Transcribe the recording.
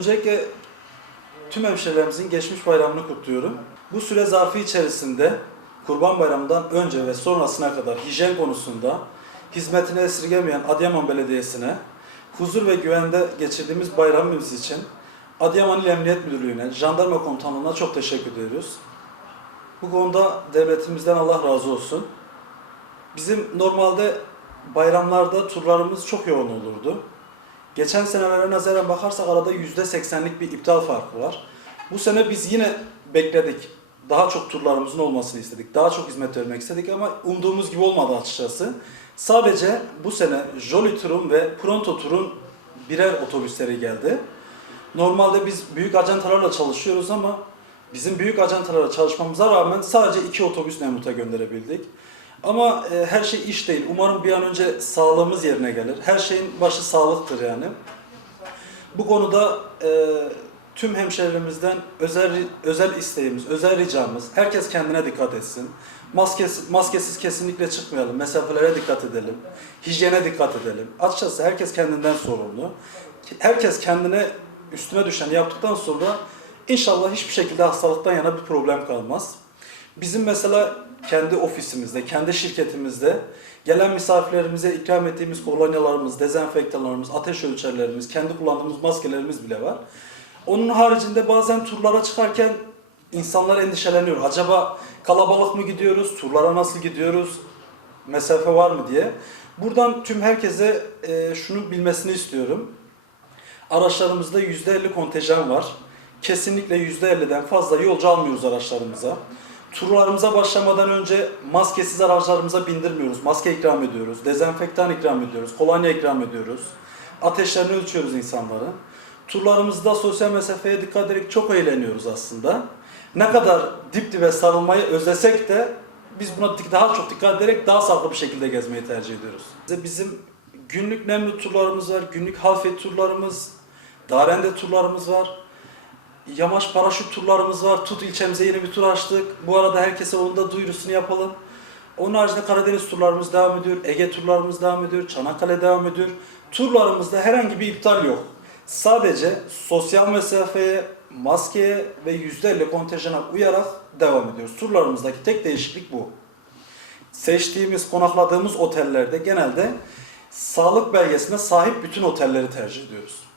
Öncelikle tüm hemşehrilerimizin geçmiş bayramını kutluyorum. Bu süre zarfı içerisinde Kurban Bayramı'ndan önce ve sonrasına kadar hijyen konusunda hizmetine esirgemeyen Adıyaman Belediyesi'ne huzur ve güvende geçirdiğimiz bayramımız için Adıyaman İl Emniyet Müdürlüğü'ne, Jandarma Komutanlığı'na çok teşekkür ediyoruz. Bu konuda devletimizden Allah razı olsun. Bizim normalde bayramlarda turlarımız çok yoğun olurdu. Geçen senelere nazaran bakarsak arada %80'lik bir iptal farkı var. Bu sene biz yine bekledik. Daha çok turlarımızın olmasını istedik. Daha çok hizmet vermek istedik ama umduğumuz gibi olmadı açıkçası. Sadece bu sene Jolly Tur'un ve Pronto Tur'un birer otobüsleri geldi. Normalde biz büyük ajantalarla çalışıyoruz ama bizim büyük ajantalarla çalışmamıza rağmen sadece iki otobüs Nemrut'a gönderebildik. Ama e, her şey iş değil. Umarım bir an önce sağlığımız yerine gelir. Her şeyin başı sağlıktır yani. Bu konuda e, tüm hemşehrilerimizden özel özel isteğimiz, özel ricamız herkes kendine dikkat etsin. Maskesiz, maskesiz kesinlikle çıkmayalım. Mesafelere dikkat edelim. Hijyene dikkat edelim. Açıkçası herkes kendinden sorumlu. Herkes kendine üstüne düşeni yaptıktan sonra inşallah hiçbir şekilde hastalıktan yana bir problem kalmaz. Bizim mesela kendi ofisimizde, kendi şirketimizde gelen misafirlerimize ikram ettiğimiz kolonyalarımız, dezenfektanlarımız, ateş ölçerlerimiz, kendi kullandığımız maskelerimiz bile var. Onun haricinde bazen turlara çıkarken insanlar endişeleniyor. Acaba kalabalık mı gidiyoruz, turlara nasıl gidiyoruz, mesafe var mı diye. Buradan tüm herkese e, şunu bilmesini istiyorum. Araçlarımızda %50 kontenjan var. Kesinlikle %50'den fazla yolcu almıyoruz araçlarımıza. Turlarımıza başlamadan önce maskesiz araçlarımıza bindirmiyoruz. Maske ikram ediyoruz, dezenfektan ikram ediyoruz, kolonya ikram ediyoruz. Ateşlerini ölçüyoruz insanların. Turlarımızda sosyal mesafeye dikkat ederek çok eğleniyoruz aslında. Ne kadar dip dibe sarılmayı özlesek de biz buna daha çok dikkat ederek daha sağlıklı bir şekilde gezmeyi tercih ediyoruz. Bizim günlük Nemrut turlarımız var, günlük Halfet turlarımız, Darende turlarımız var. Yamaç paraşüt turlarımız var. Tut ilçemize yeni bir tur açtık. Bu arada herkese onun da duyurusunu yapalım. Onun haricinde Karadeniz turlarımız devam ediyor. Ege turlarımız devam ediyor. Çanakkale devam ediyor. Turlarımızda herhangi bir iptal yok. Sadece sosyal mesafeye, maskeye ve %50 kontenjana uyarak devam ediyoruz. Turlarımızdaki tek değişiklik bu. Seçtiğimiz, konakladığımız otellerde genelde sağlık belgesine sahip bütün otelleri tercih ediyoruz.